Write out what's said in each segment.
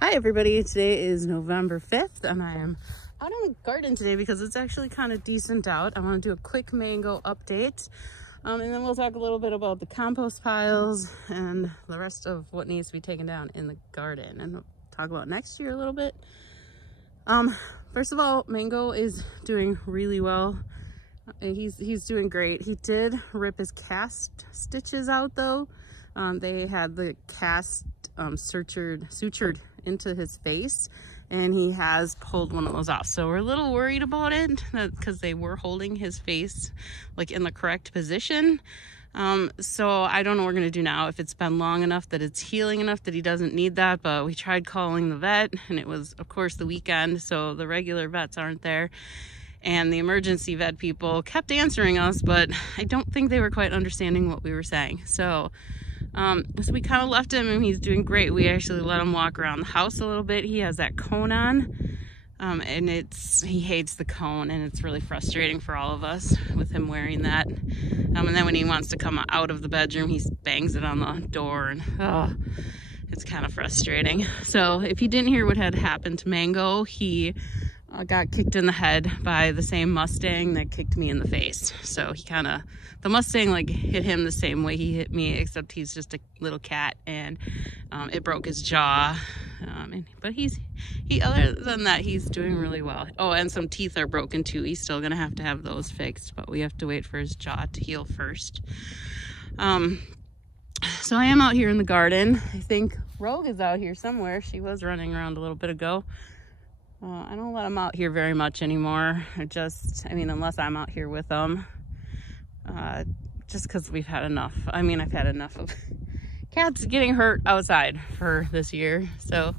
Hi everybody, today is November 5th and I am out in the garden today because it's actually kind of decent out. I want to do a quick mango update and then we'll talk a little bit about the compost piles and the rest of what needs to be taken down in the garden, and we'll talk about next year a little bit. First of all, Mango is doing really well. He's doing great. He did rip his cast stitches out though. They had the cast sutured into his face, and he has pulled one of those off. So we're a little worried about it because they were holding his face like in the correct position. So I don't know what we're gonna do now, if it's been long enough that it's healing enough that he doesn't need that. But we tried calling the vet, and it was of course the weekend, so the regular vets aren't there. And the emergency vet people kept answering us, but I don't think they were quite understanding what we were saying. So we kind of left him, and he's doing great. We actually let him walk around the house a little bit. He has that cone on, and he hates the cone, and it's really frustrating for all of us with him wearing that. And then when he wants to come out of the bedroom, he bangs it on the door, and it's kind of frustrating. So if you didn't hear what had happened to Mango, he got kicked in the head by the same Mustang that kicked me in the face. So the Mustang like hit him the same way he hit me, except he's just a little cat, and it broke his jaw. But other than that, he's doing really well. Oh, and some teeth are broken too. He's still gonna have to have those fixed, but we have to wait for his jaw to heal first. So I am out here in the garden. I think Rogue is out here somewhere. She was running around a little bit ago. I don't let them out here very much anymore. Unless I'm out here with them. Just because we've had enough. I've had enough of cats getting hurt outside for this year. So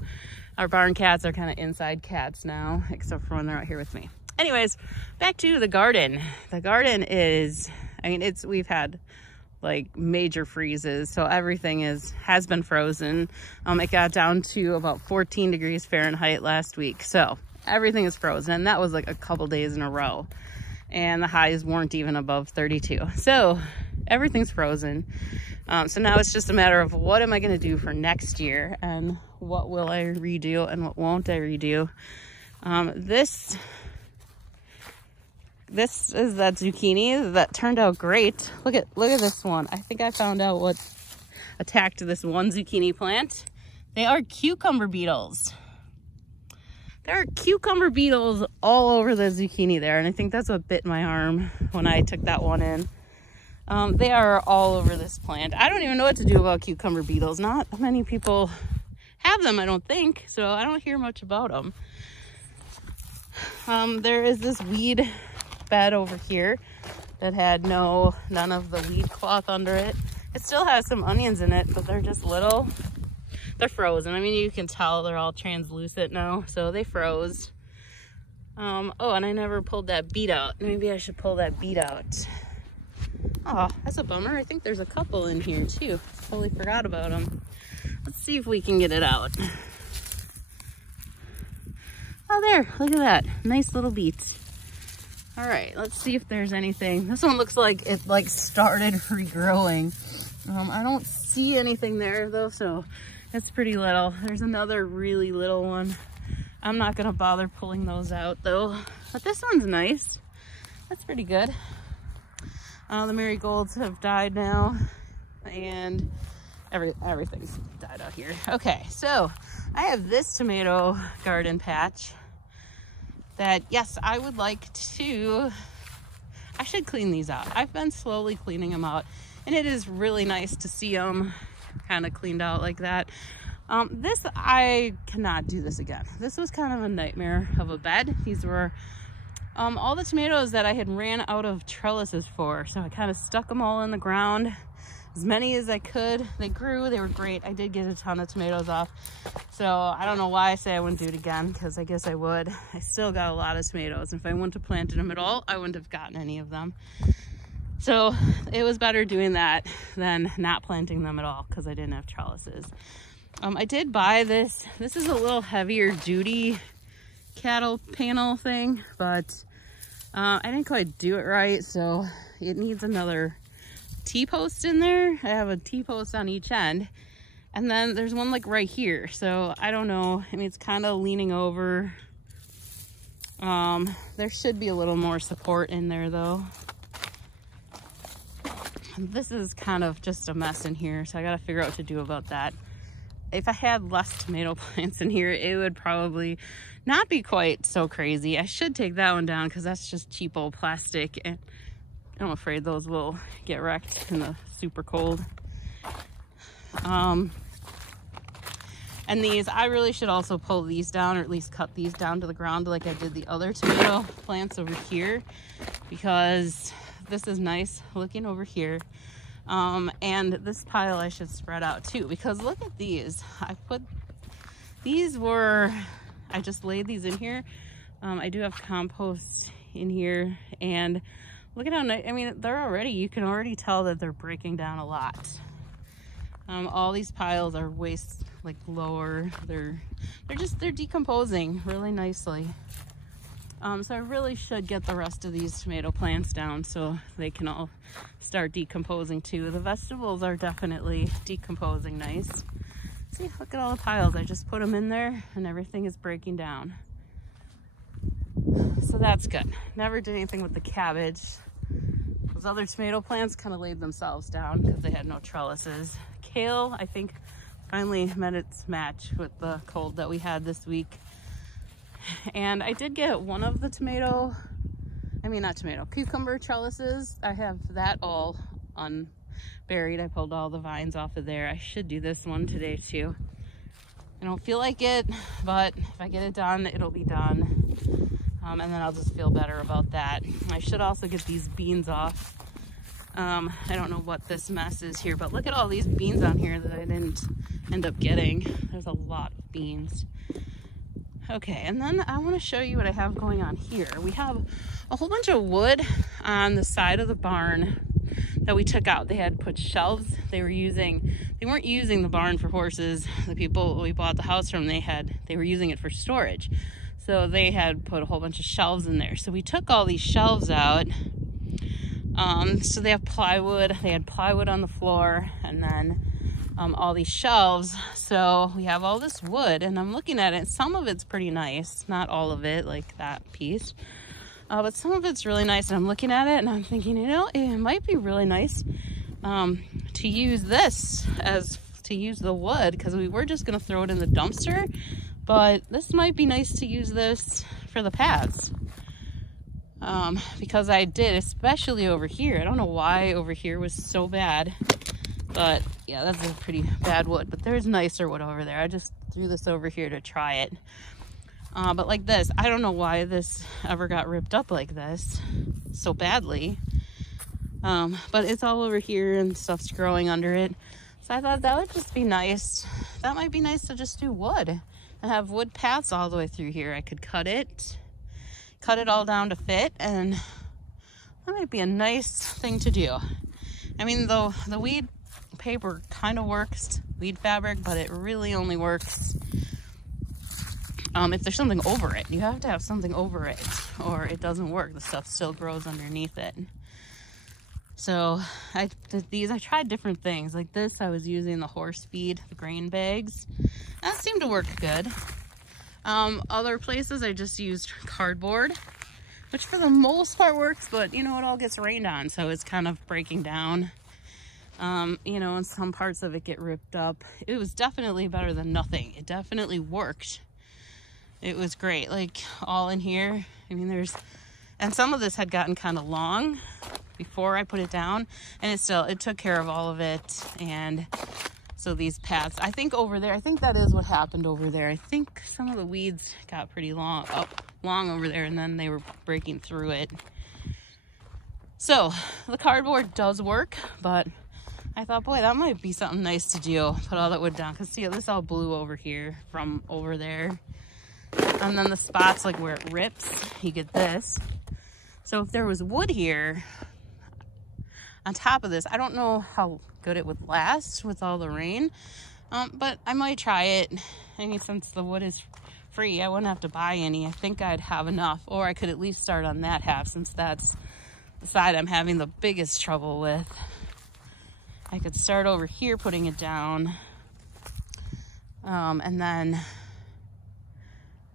our barn cats are kind of inside cats now, except for when they're out here with me. Anyways, back to the garden. The garden is, we've had like major freezes, so everything has been frozen. It got down to about 14 degrees Fahrenheit last week, so everything is frozen, and that was like a couple days in a row, and the highs weren't even above 32, so everything's frozen. So now it's just a matter of what am I going to do for next year, and what will I redo and what won't I redo. This is that zucchini that turned out great. Look at this one. I think I found out what attacked this one zucchini plant. They are cucumber beetles. There are cucumber beetles all over the zucchini there, and I think that's what bit my arm when I took that one in. They are all over this plant. I don't even know what to do about cucumber beetles. Not many people have them, I don't think, so I don't hear much about them. There is this weed bed over here that had none of the weed cloth under it. It still has some onions in it, but they're just little. They're frozen. You can tell they're all translucent now, so they froze. Oh, and I never pulled that beet out. Maybe I should pull that beet out. Oh, that's a bummer. I think there's a couple in here too. Totally forgot about them. Let's see if we can get it out. Oh, there, look at that. Nice little beets. All right, let's see if there's anything. This one looks like it started regrowing. I don't see anything there though, so it's pretty little. There's another really little one. I'm not gonna bother pulling those out though, but this one's nice. That's pretty good. The marigolds have died now, and everything's died out here. Okay, so I have this tomato garden patch that, yes, I would like to, I should clean these out. I've been slowly cleaning them out, and it is really nice to see them kind of cleaned out like that. I cannot do this again. This was kind of a nightmare of a bed. These were all the tomatoes that I had ran out of trellises for, so I kind of stuck them all in the ground, as many as I could. They grew, they were great. I did get a ton of tomatoes off, so I don't know why I say I wouldn't do it again, because I guess I would. I still got a lot of tomatoes. If I wouldn't have planted them at all, I wouldn't have gotten any of them. So it was better doing that than not planting them at all, because I didn't have trellises. I did buy this. This is a little heavier duty cattle panel thing, but I didn't quite do it right, so it needs another T-post in there. I have a T-post on each end, And then there's one like right here. So I don't know. I mean, it's kind of leaning over. There should be a little more support in there though. This is kind of just a mess in here, so I gotta figure out what to do about that. If I had less tomato plants in here, it would probably not be quite so crazy. I should take that one down because that's just cheap old plastic, and I'm afraid those will get wrecked in the super cold. And these, I really should also pull these down, or at least cut these down to the ground like I did the other tomato plants over here, because this is nice looking over here. And this pile I should spread out too, because look at these. I just laid these in here. I do have compost in here, and look at how nice. I mean, you can already tell that they're breaking down a lot. All these piles are like lower. They're decomposing really nicely. So I really should get the rest of these tomato plants down so they can all start decomposing too. The vegetables are definitely decomposing nice. See, look at all the piles. I just put them in there and everything is breaking down. So that's good. Never did anything with the cabbage. Those other tomato plants kind of laid themselves down because they had no trellises. Kale, I think, finally met its match with the cold that we had this week. And I did get one of the cucumber trellises. I have that all unburied. I pulled all the vines off of there. I should do this one today too. I don't feel like it, but if I get it done, it'll be done. And then I'll just feel better about that. I should also get these beans off. I don't know what this mess is here, but look at all these beans on here that I didn't end up getting. There's a lot of beans. Okay, and then I want to show you what I have going on here. We have a whole bunch of wood on the side of the barn that we took out. They had put shelves. They weren't using the barn for horses. The people we bought the house from, they were using it for storage. So they had put a whole bunch of shelves in there. So we took all these shelves out. So they have plywood. They had plywood on the floor, and then all these shelves. So we have all this wood, and I'm looking at it. Some of it's pretty nice, not all of it, like that piece, but some of it's really nice. And I'm looking at it and I'm thinking, you know, it might be really nice to use this to use the wood, because we were just going to throw it in the dumpster, but this might be nice to use this for the paths. Because I did, especially over here. I don't know why over here was so bad. But yeah, that's a pretty bad wood, but there's nicer wood over there. I just threw this over here to try it. But like this, I don't know why this ever got ripped up like this so badly. But it's all over here and stuff's growing under it. So I thought that would just be nice. That might be nice to just do wood. I have wood paths all the way through here. I could cut it all down to fit, and that might be a nice thing to do. I mean, though, the weed paper kind of works, weed fabric, but it really only works if there's something over it. You have to have something over it or it doesn't work. The stuff still grows underneath it. So I tried different things. Like this, I was using the horse feed, the grain bags. That seemed to work good. Other places I just used cardboard, which for the most part works, but you know, it all gets rained on, so it's kind of breaking down. You know, and some parts of it get ripped up. It was definitely better than nothing. It definitely worked. It was great. Like all in here, I mean, and some of this had gotten kind of long before I put it down, and it took care of all of it. And so these paths, I think over there, I think that is what happened over there. I think some of the weeds got pretty long over there, and then they were breaking through it. So the cardboard does work, but I thought, boy, that might be something nice to do. Put all that wood down, because see, this all blew over here from over there. And then the spots like where it rips, you get this. So if there was wood here on top of this, I don't know how good it would last with all the rain, but I might try it. I mean, since the wood is free, I wouldn't have to buy any. I think I'd have enough, or I could at least start on that half, since that's the side I'm having the biggest trouble with. I could start over here putting it down, And then,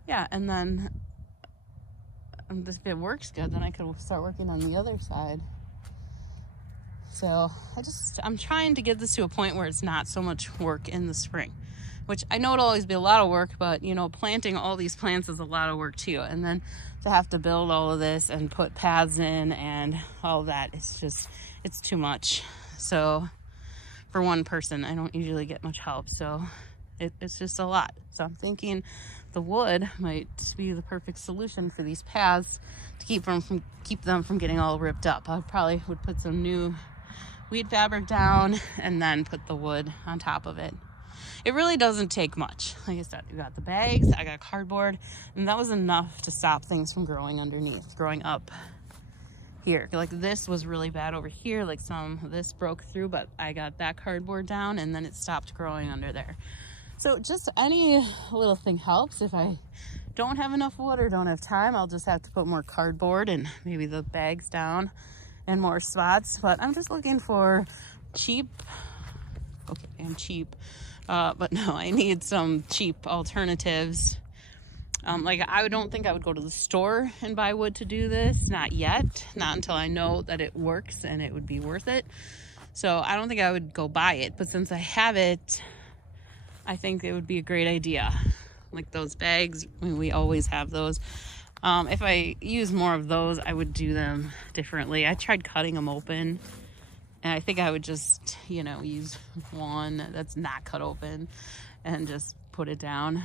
yeah, and then if it works good, then I could start working on the other side. So I'm trying to get this to a point where it's not so much work in the spring, which I know it'll always be a lot of work, but you know, planting all these plants is a lot of work too. And then to have to build all of this and put paths in and all that, it's too much. So for one person, I don't usually get much help. So it's just a lot. So I'm thinking the wood might be the perfect solution for these paths to keep them from getting all ripped up. I probably would put some new weed fabric down and then put the wood on top of it. It really doesn't take much. Like I said, we got the bags, I got cardboard, and that was enough to stop things from growing up here. Like this was really bad over here, like some of this broke through, but I got that cardboard down and then it stopped growing under there. So just any little thing helps. If I don't have enough wood or don't have time, I'll just have to put more cardboard and maybe the bags down and more spots. But I'm just looking for cheap. Okay, I'm cheap. But no, I need some cheap alternatives. Like I don't think I would go to the store and buy wood to do this. Not yet. Not until I know that it works and it would be worth it. So I don't think I would go buy it. But since I have it, I think it would be a great idea. Like those bags, we always have those. If I use more of those, I would do them differently. I tried cutting them open, and I think I would just, you know, use one that's not cut open and just put it down.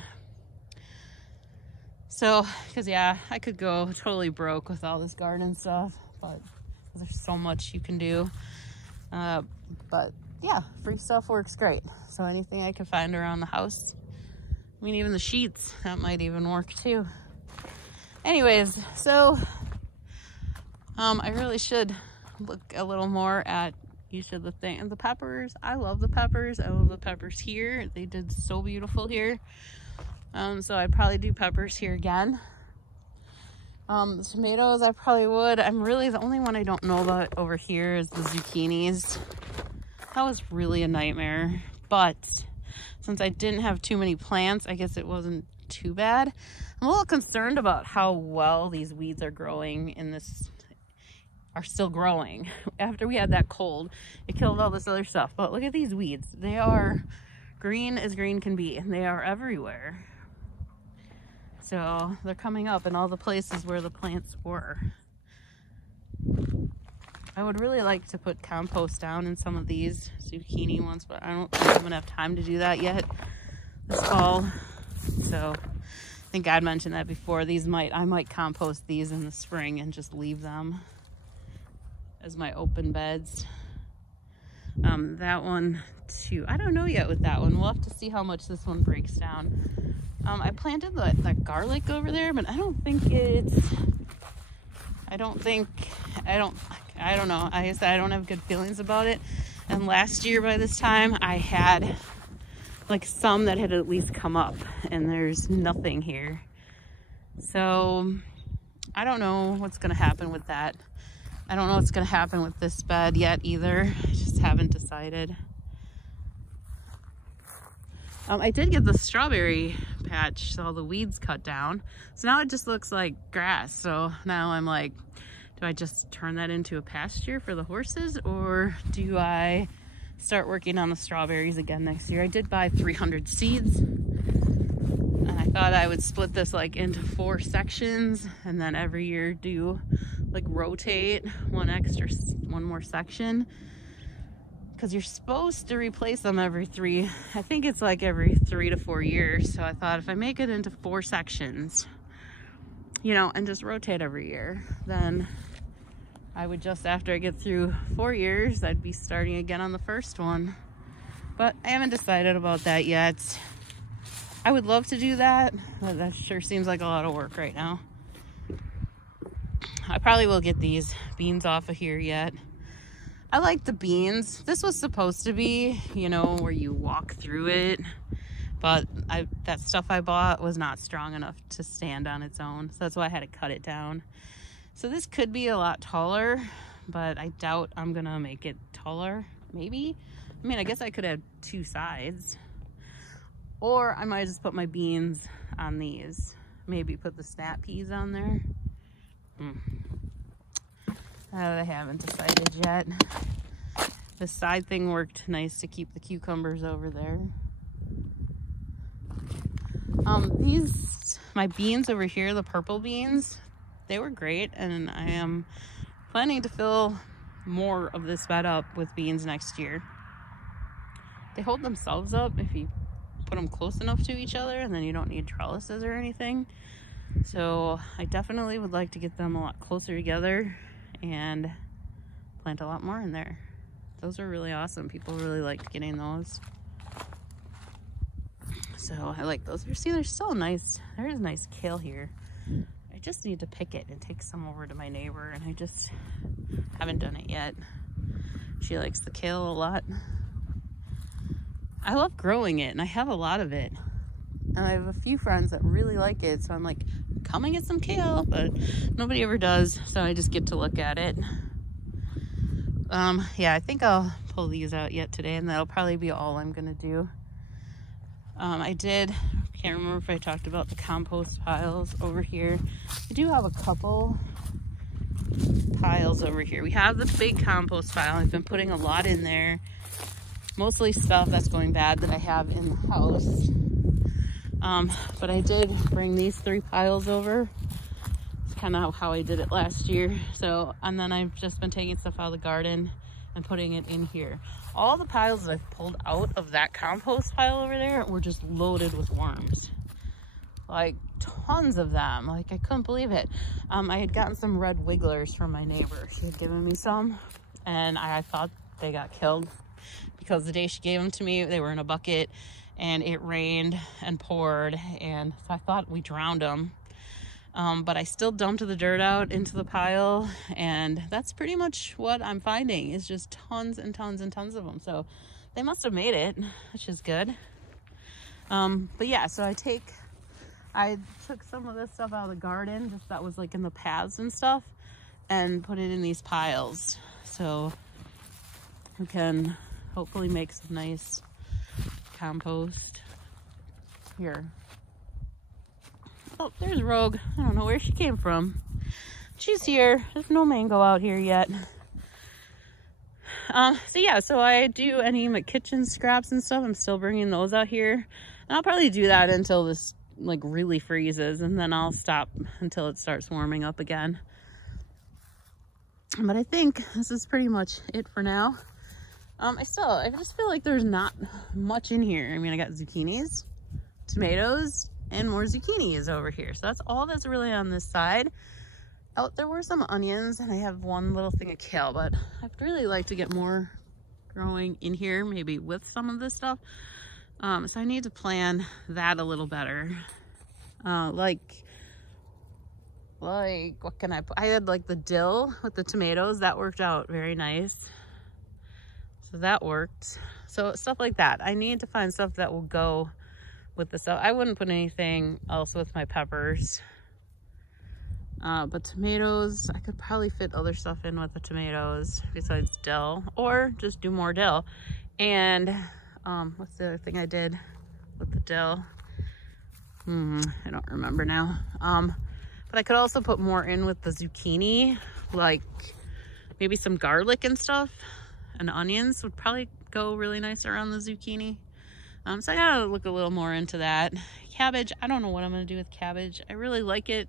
So, because yeah, I could go totally broke with all this garden stuff, but there's so much you can do. But yeah, free stuff works great. So anything I can find around the house. I mean, even the sheets, that might even work too. Anyways, so I really should look a little more at each of the things. And the peppers, I love the peppers. I love the peppers here. They did so beautiful here. So I'd probably do peppers here again. The tomatoes, I probably would. The only one I don't know about over here is the zucchinis. That was really a nightmare. But since I didn't have too many plants, I guess it wasn't too bad. I'm a little concerned about how well these weeds are growing are still growing. After we had that cold, it killed all this other stuff. But look at these weeds. They are green as green can be. They are everywhere. So they're coming up in all the places where the plants were. I would really like to put compost down in some of these zucchini ones, but I don't think I'm gonna have time to do that yet this fall. So I think I'd mentioned that before. I might compost these in the spring and just leave them as my open beds. That one too, I don't know yet with that one. We'll have to see how much this one breaks down. I planted that garlic over there, but I don't know. I guess I don't have good feelings about it. And last year by this time, I had like some that had at least come up, and there's nothing here. So I don't know what's gonna happen with that. I don't know what's gonna happen with this bed yet either. I just haven't decided. I did get the strawberry patch, so all the weeds cut down. So now it just looks like grass. So now I'm like, do I just turn that into a pasture for the horses, or do I start working on the strawberries again next year? I did buy 300 seeds, and I thought I would split this like into 4 sections, and then every year do like rotate one more section, because you're supposed to replace them every 3 to 4 years. So I thought if I make it into 4 sections, you know, and just rotate every year, then I would just, after I get through 4 years, I'd be starting again on the first one. But I haven't decided about that yet. I would love to do that, but that sure seems like a lot of work right now. I probably will get these beans off of here yet. I like the beans. This was supposed to be, you know, where you walk through it, but that stuff I bought was not strong enough to stand on its own, so that's why I had to cut it down. So this could be a lot taller, but I doubt I'm gonna make it taller. Maybe. I mean, I guess I could have 2 sides. Or I might just put my beans on these. Maybe put the snap peas on there. I haven't decided yet. The side thing worked nice to keep the cucumbers over there. My beans over here, the purple beans, they were great, and I am planning to fill more of this bed up with beans next year. They hold themselves up if you put them close enough to each other, and then you don't need trellises or anything. So I definitely would like to get them a lot closer together and plant a lot more in there. Those are really awesome. People really liked getting those. So I like those. See, they're so nice. There is nice kale here. I just need to pick it and take some over to my neighbor, and I just haven't done it yet. She likes the kale a lot. I love growing it, and I have a lot of it. And I have a few friends that really like it, so I'm like, come and get some kale, but nobody ever does, so I just get to look at it. Yeah, I think I'll pull these out yet today, and that'll probably be all I'm gonna do. Can't remember if I talked about the compost piles over here. I do have a couple piles over here. We have this big compost pile. I've been putting a lot in there. Mostly stuff that's going bad that I have in the house. But I did bring these 3 piles over. It's kind of how I did it last year. And then I've just been taking stuff out of the garden and putting it in here. All the piles that I've pulled out of that compost pile over there were just loaded with worms. Like tons of them. Like I couldn't believe it. I had gotten some red wigglers from my neighbor. She had given me some, and I thought they got killed because the day she gave them to me, they were in a bucket and it rained and poured, and so I thought we drowned them. But I still dumped the dirt out into the pile, and that's pretty much what I'm finding is just tons and tons and tons of them. So they must have made it, which is good. But yeah, so I took some of this stuff out of the garden, just that was like in the paths and stuff, and put it in these piles. So we can hopefully make some nice compost here. Oh, there's Rogue. I don't know where she came from. She's here. There's no mango out here yet. So I do any of my kitchen scraps and stuff. I'm still bringing those out here. And I'll probably do that until this like really freezes, and then I'll stop until it starts warming up again. But I think this is pretty much it for now. I just feel like there's not much in here. I mean, I got zucchinis, tomatoes, and more zucchinis over here. So that's all that's really on this side. Oh, there were some onions, and I have one little thing of kale, but I'd really like to get more growing in here, maybe with some of this stuff. So I need to plan that a little better. Like what can I put? I had like the dill with the tomatoes. That worked out very nice. So that worked. So stuff like that. I need to find stuff that will go with the stuff. I wouldn't put anything else with my peppers. But tomatoes, I could probably fit other stuff in with the tomatoes besides dill, or just do more dill. And what's the other thing I did with the dill? I don't remember now. But I could also put more in with the zucchini, like maybe some garlic and stuff, and onions would probably go really nice around the zucchini. So I gotta look a little more into that. Cabbage, I don't know what I'm gonna do with cabbage. I really like it,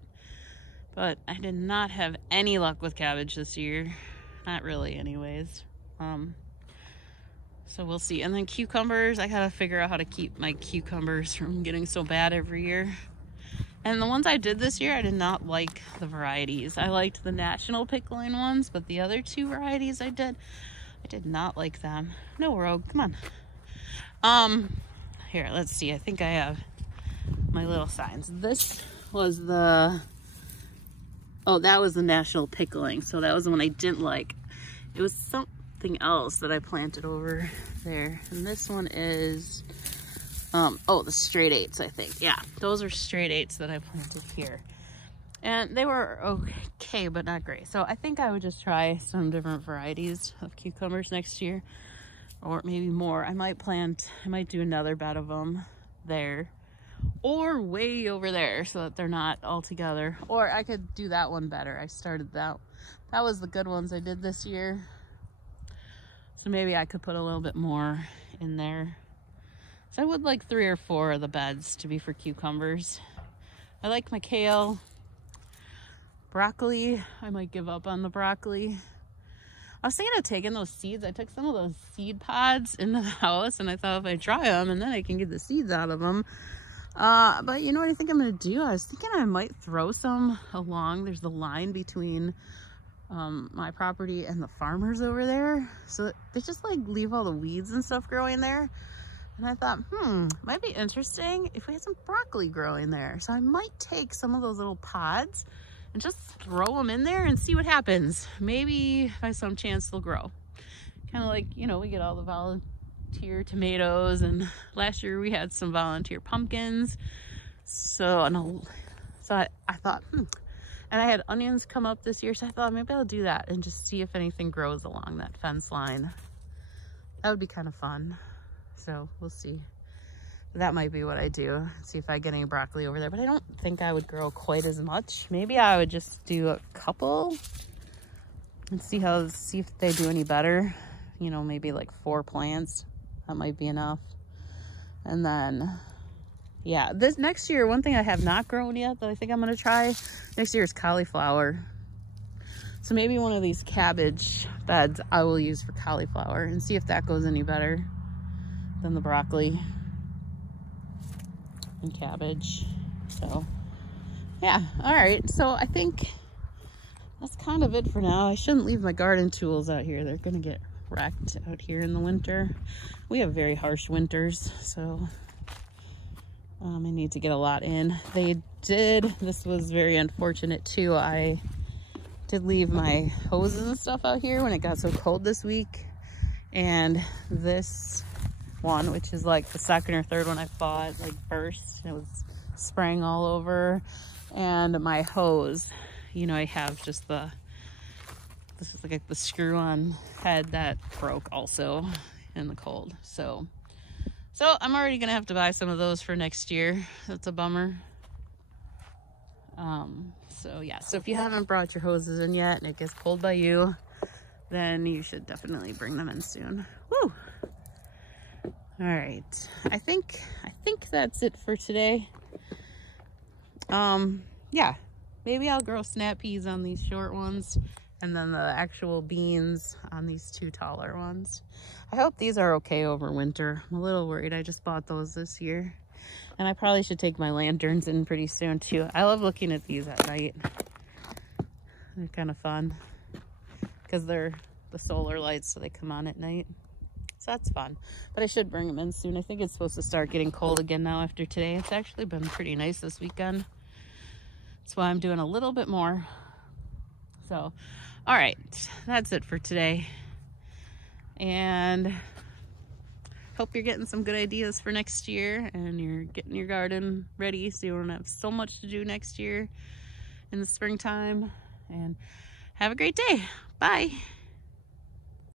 but I did not have any luck with cabbage this year. Not really anyways. So we'll see. And then cucumbers, I gotta figure out how to keep my cucumbers from getting so bad every year. And the ones I did this year, I did not like the varieties. I liked the National Pickling ones, but the other 2 varieties I did not like them. No, Rogue, come on. Here, let's see. I think I have my little signs. This was that was the National Pickling. So that was the one I didn't like. It was something else that I planted over there. And this one is, the straight 8s, I think. Yeah, those are straight 8s that I planted here. And they were okay, but not great. So I think I would just try some different varieties of cucumbers next year, or maybe more. I might do another bed of them there or way over there so that they're not all together. Or I could do that one better. I started that. That was the good ones I did this year. So maybe I could put a little bit more in there. So I would like 3 or 4 of the beds to be for cucumbers. I like my kale. Broccoli, I might give up on the broccoli. I was thinking of taking those seeds. I took some of those seed pods into the house and I thought if I dry them and then I can get the seeds out of them. But you know what I think I'm gonna do? I was thinking I might throw some along. There's the line between my property and the farmers over there. So they just like leave all the weeds and stuff growing there. And I thought, might be interesting if we had some broccoli growing there. So I might take some of those little pods and just throw them in there and see what happens. Maybe by some chance they'll grow. Kind of like, you know, we get all the volunteer tomatoes, and last year we had some volunteer pumpkins. So I thought, and I had onions come up this year, so I thought maybe I'll do that and just see if anything grows along that fence line. That would be kind of fun. So we'll see. That might be what I do. See if I get any broccoli over there, but I don't think I would grow quite as much. Maybe I would just do a couple and see if they do any better. You know, maybe like 4 plants. That might be enough. And then, yeah, this next year, one thing I have not grown yet that I think I'm gonna try next year is cauliflower. So maybe one of these cabbage beds I will use for cauliflower and see if that goes any better than the broccoli and cabbage. So yeah, all right, so I think that's kind of it for now. I shouldn't leave my garden tools out here. They're gonna get wrecked out here in the winter. We have very harsh winters, so I need to get a lot in. This was very unfortunate too. I did leave my hoses and stuff out here when it got so cold this week, and this one, which is like the second or third one I bought, like burst. It was spraying all over, and my hose, you know, I have just this is like the screw-on head that broke also in the cold. So I'm already gonna have to buy some of those for next year. That's a bummer. So yeah, so if you haven't brought your hoses in yet and it gets cold by you, then you should definitely bring them in soon. Woo! All right, I think that's it for today. Yeah, maybe I'll grow snap peas on these short ones and then the actual beans on these 2 taller ones. I hope these are okay over winter. I'm a little worried. I just bought those this year. And I probably should take my lanterns in pretty soon too. I love looking at these at night. They're kind of fun because they're the solar lights, so they come on at night. So that's fun. But I should bring them in soon. I think it's supposed to start getting cold again now after today. It's actually been pretty nice this weekend. That's why I'm doing a little bit more. So, all right, that's it for today. And hope you're getting some good ideas for next year and you're getting your garden ready so you don't have so much to do next year in the springtime. And have a great day. Bye.